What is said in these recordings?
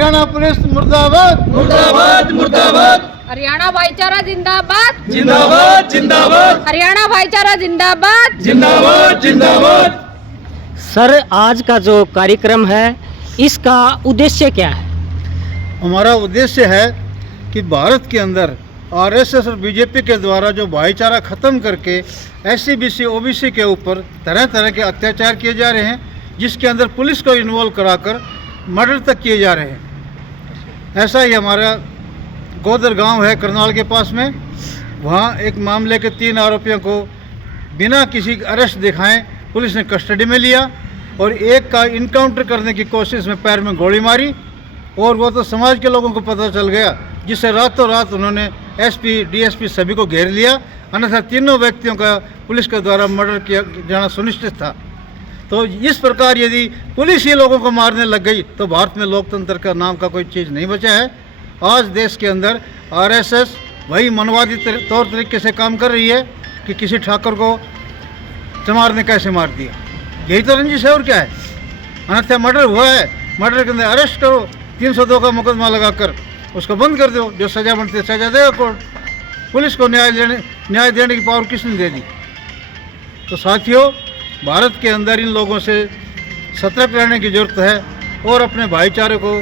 Haryana police मुर्दाबाद मुर्दाबाद मुर्दाबाद। हरियाणा भाईचारा जिंदाबाद जिंदाबाद जिंदाबाद। हरियाणा भाईचारा जिंदाबाद जिंदाबाद जिंदाबाद। सर, आज का जो कार्यक्रम है इसका उद्देश्य क्या है? हमारा उद्देश्य है कि भारत के अंदर आरएसएस और बीजेपी के द्वारा जो भाईचारा ख़त्म करके एससी बीसी ओबीसी के ऊपर तरह तरह के अत्याचार किए जा रहे हैं, जिसके अंदर पुलिस को इन्वॉल्व कराकर मर्डर तक किए जा रहे हैं। ऐसा ही हमारा गोदर गांव है करनाल के पास में, वहाँ एक मामले के 3 आरोपियों को बिना किसी अरेस्ट दिखाएं पुलिस ने कस्टडी में लिया और एक का इनकाउंटर करने की कोशिश में पैर में गोली मारी और वो तो समाज के लोगों को पता चल गया, जिससे रातों रात उन्होंने एसपी डीएसपी सभी को घेर लिया। अन्यथा तीनों व्यक्तियों का पुलिस के द्वारा मर्डर किया जाना सुनिश्चित था। तो इस प्रकार यदि पुलिस ही लोगों को मारने लग गई तो भारत में लोकतंत्र का नाम का कोई चीज़ नहीं बचा है। आज देश के अंदर आरएसएस वही मनवादी तौर तरीके से काम कर रही है कि किसी ठाकुर को चमार ने कैसे मार दिया, यही तो रंजिश है और क्या है। अन्यथा मर्डर हुआ है, मर्डर के अंदर अरेस्ट करो, 302 का मुकदमा लगाकर उसको बंद कर दो, जो सज़ा बनती है सज़ा देगा कोर्ट। पुलिस को न्याय देने की पावर किसने दे दी? तो साथियों, भारत के अंदर इन लोगों से सतर्क रहने की ज़रूरत है और अपने भाईचारे को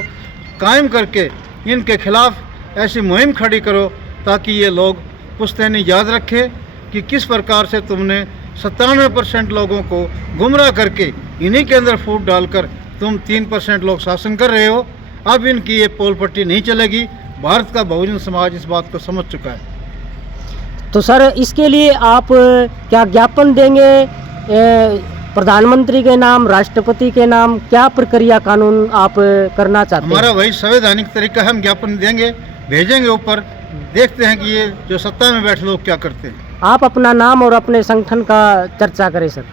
कायम करके इनके खिलाफ ऐसी मुहिम खड़ी करो ताकि ये लोग पुश्तैनी याद रखें कि किस प्रकार से तुमने 97% लोगों को गुमराह करके इन्हीं के अंदर फूट डालकर तुम 3% लोग शासन कर रहे हो। अब इनकी ये पोल पट्टी नहीं चलेगी। भारत का बहुजन समाज इस बात को समझ चुका है। तो सर, इसके लिए आप क्या ज्ञापन देंगे प्रधानमंत्री के नाम, राष्ट्रपति के नाम? क्या प्रक्रिया कानून आप करना चाहते हैं? हमारा वही संवैधानिक तरीका है, हम ज्ञापन देंगे, भेजेंगे ऊपर, देखते हैं कि ये जो सत्ता में बैठे लोग क्या करते हैं। आप अपना नाम और अपने संगठन का चर्चा करें सर।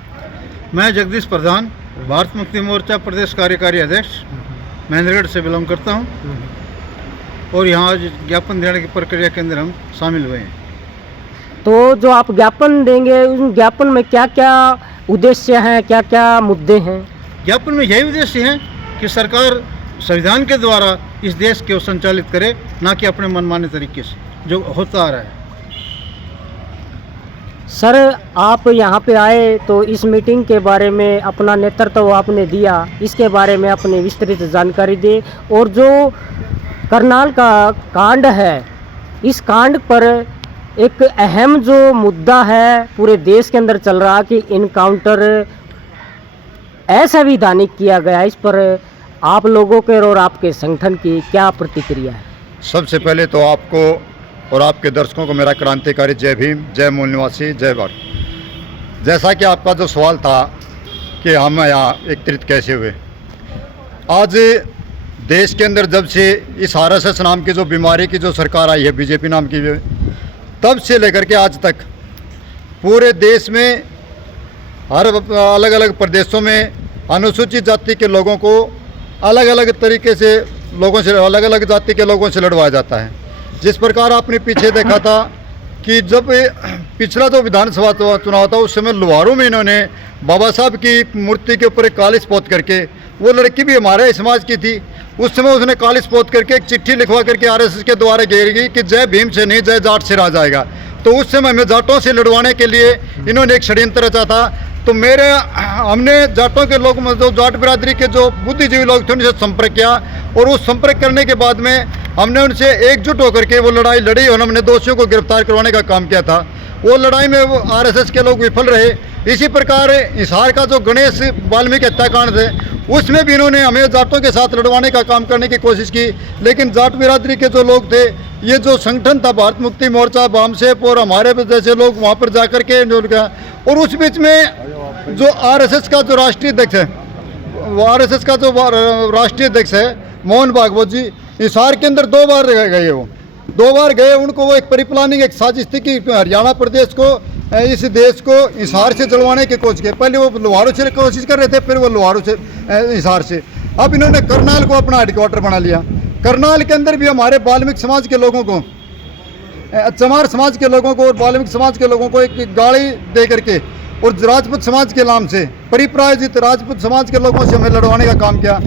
मैं जगदीश प्रधान, भारत मुक्ति मोर्चा प्रदेश कार्यकारी अध्यक्ष, महेंद्रगढ़ से बिलोंग करता हूं और यहाँ आज ज्ञापन देने की प्रक्रिया के अंदर हम शामिल हुए हैं। तो जो आप ज्ञापन देंगे उस ज्ञापन में क्या क्या उद्देश्य हैं, क्या क्या मुद्दे हैं? ज्ञापन में यही उद्देश्य है कि सरकार संविधान के द्वारा इस देश को संचालित करे, ना कि अपने मनमाने तरीके से जो होता आ रहा है। सर, आप यहाँ पे आए तो इस मीटिंग के बारे में अपना नेतृत्व आपने दिया, इसके बारे में अपनी विस्तृत जानकारी दे। और जो करनाल का कांड है, इस कांड पर एक अहम जो मुद्दा है पूरे देश के अंदर चल रहा कि इनकाउंटर असंवैधानिक किया गया, इस पर आप लोगों के और आपके संगठन की क्या प्रतिक्रिया है? सबसे पहले तो आपको और आपके दर्शकों को मेरा क्रांतिकारी जय भीम, जय मूल निवासी, जय भारत। जैसा कि आपका जो सवाल था कि हम यहाँ एकत्रित कैसे हुए, आज देश के अंदर जब से इस आरएसएस नाम की जो बीमारी की जो सरकार आई है, बीजेपी नाम की, तब से लेकर के आज तक पूरे देश में हर अलग अलग प्रदेशों में अनुसूचित जाति के लोगों को अलग अलग तरीके से अलग अलग जाति के लोगों से लड़वाया जाता है। जिस प्रकार आपने पीछे देखा था कि जब पिछला जो विधानसभा चुनाव था उस समय लोहारों में इन्होंने बाबा साहब की मूर्ति के ऊपर एक कालिस पोत करके, वो लड़की भी हमारे समाज की थी, उस समय उसने कालिस पोत करके एक चिट्ठी लिखवा करके आरएसएस के द्वारा घेरी गई कि जय भीम से नहीं जय जाट से रहा जाएगा। तो उस समय हमें जाटों से लड़वाने के लिए इन्होंने एक षड्यंत्र रचा था। तो हमने जाटों के लोग, जो जाट बिरादरी के जो बुद्धिजीवी लोग थे, उनसे संपर्क किया और उस संपर्क करने के बाद में हमने उनसे एकजुट होकर के वो लड़ाई लड़ी और हमने दोषियों को गिरफ्तार करवाने का काम किया था। वो लड़ाई में वो आरएसएस के लोग विफल रहे। इसी प्रकार हिसार का जो गणेश वाल्मीकि हत्याकांड थे, उसमें भी इन्होंने हमें जाटों के साथ लड़वाने का काम करने की कोशिश की, लेकिन जाट बिरादरी के जो लोग थे, ये जो संगठन था भारत मुक्ति मोर्चा, बामसेप और हमारे जैसे लोग वहाँ पर जाकर के और उस बीच में जो आरएसएस का जो राष्ट्रीय अध्यक्ष है, वो आरएसएस का जो राष्ट्रीय अध्यक्ष है मोहन भागवत जी, हिसार के अंदर 2 बार गए। वो 2 बार गए, उनको वो एक परिप्लानिंग एक साजिश थी कि हरियाणा प्रदेश को, इस देश को हिसार से जलवाने की कोशिश की। पहले वो लोहारों से कोशिश कर रहे थे, फिर वो लोहारों से हिसार से। अब इन्होंने करनाल को अपना हेडक्वार्टर बना लिया। करनाल के अंदर भी हमारे वाल्मीकि समाज के लोगों को, चमार समाज के लोगों को और वाल्मीकि समाज के लोगों को एक गाड़ी दे करके और राजपूत समाज के नाम से परिप्रायोजित राजपूत समाज के लोगों से हमें लड़वाने का काम किया।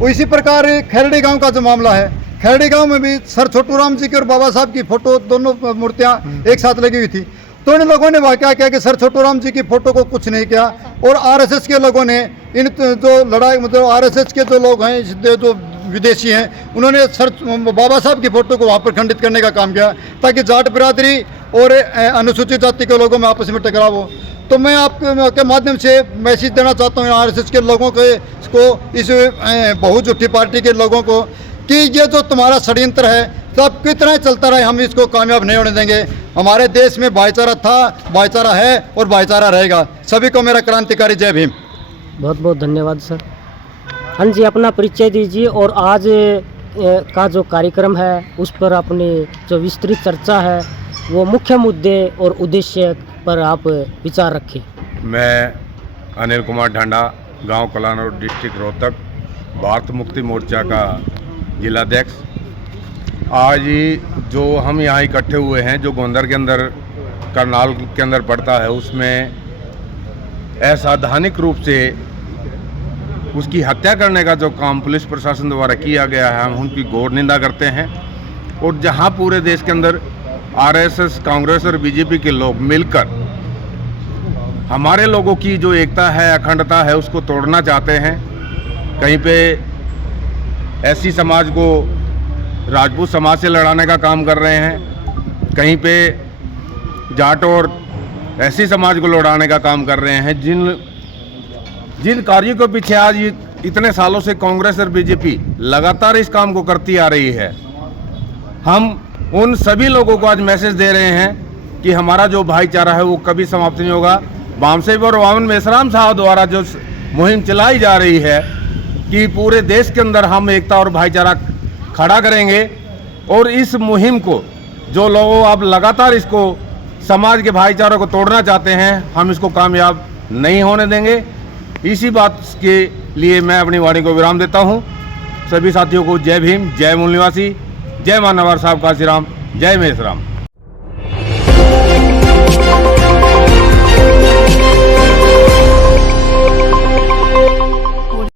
इसी प्रकार खैरड़ी गांव का जो मामला है, खैरड़ी गांव में भी सर छोटू राम जी की और बाबा साहब की फोटो दोनों मूर्तियां एक साथ लगी हुई थी। तो इन लोगों ने क्या किया कि सर छोटू राम जी की फोटो को कुछ नहीं किया, और आरएसएस के लोगों ने इन जो लड़ाई मतलब आरएसएस के जो लोग हैं जो विदेशी हैं, उन्होंने सर बाबा साहब की फोटो को वहाँ पर खंडित करने का काम किया ताकि जाट बिरादरी और अनुसूचित जाति के लोगों में आपस में टकराव हो। तो मैं आपके माध्यम से मैसेज देना चाहता हूँ आरएसएस के लोगों को, इस बहुत झूठी पार्टी के लोगों को, कि ये जो तुम्हारा षड्यंत्र है सब कितना चलता रहे, हम इसको कामयाब नहीं होने देंगे। हमारे देश में भाईचारा था, भाईचारा है और भाईचारा रहेगा। सभी को मेरा क्रांतिकारी जय भीम। बहुत बहुत धन्यवाद सर। हाँ जी, अपना परिचय दीजिए और आज का जो कार्यक्रम है उस पर अपनी जो विस्तृत चर्चा है वो मुख्य मुद्दे और उद्देश्य पर आप विचार रखें। मैं अनिल कुमार ढांडा, गांव कलानौर, डिस्ट्रिक्ट रोहतक, भारत मुक्ति मोर्चा का जिलाध्यक्ष। आज जो हम यहाँ इकट्ठे हुए हैं, जो गोंदर के अंदर करनाल के अंदर पड़ता है, उसमें असावधानिक रूप से उसकी हत्या करने का जो काम पुलिस प्रशासन द्वारा किया गया है, हम उनकी घोर निंदा करते हैं। और जहाँ पूरे देश के अंदर आरएसएस, कांग्रेस और बीजेपी के लोग मिलकर हमारे लोगों की जो एकता है, अखंडता है, उसको तोड़ना चाहते हैं। कहीं पे एससी समाज को राजपूत समाज से लड़ाने का काम कर रहे हैं, कहीं पे जाट और एससी समाज को लड़ाने का काम कर रहे हैं। जिन कार्यों के पीछे आज इतने सालों से कांग्रेस और बीजेपी लगातार इस काम को करती आ रही है, हम उन सभी लोगों को आज मैसेज दे रहे हैं कि हमारा जो भाईचारा है वो कभी समाप्त नहीं होगा। बामसेब और वामन मेश्राम साहब द्वारा जो मुहिम चलाई जा रही है कि पूरे देश के अंदर हम एकता और भाईचारा खड़ा करेंगे, और इस मुहिम को जो लोग अब लगातार इसको समाज के भाईचारे को तोड़ना चाहते हैं, हम इसको कामयाब नहीं होने देंगे। इसी बात के लिए मैं अपनी वाणी को विराम देता हूँ। सभी साथियों को जय भीम, जय मूल निवासी, जय मानवर साहब काशीराम, जय महेश राम।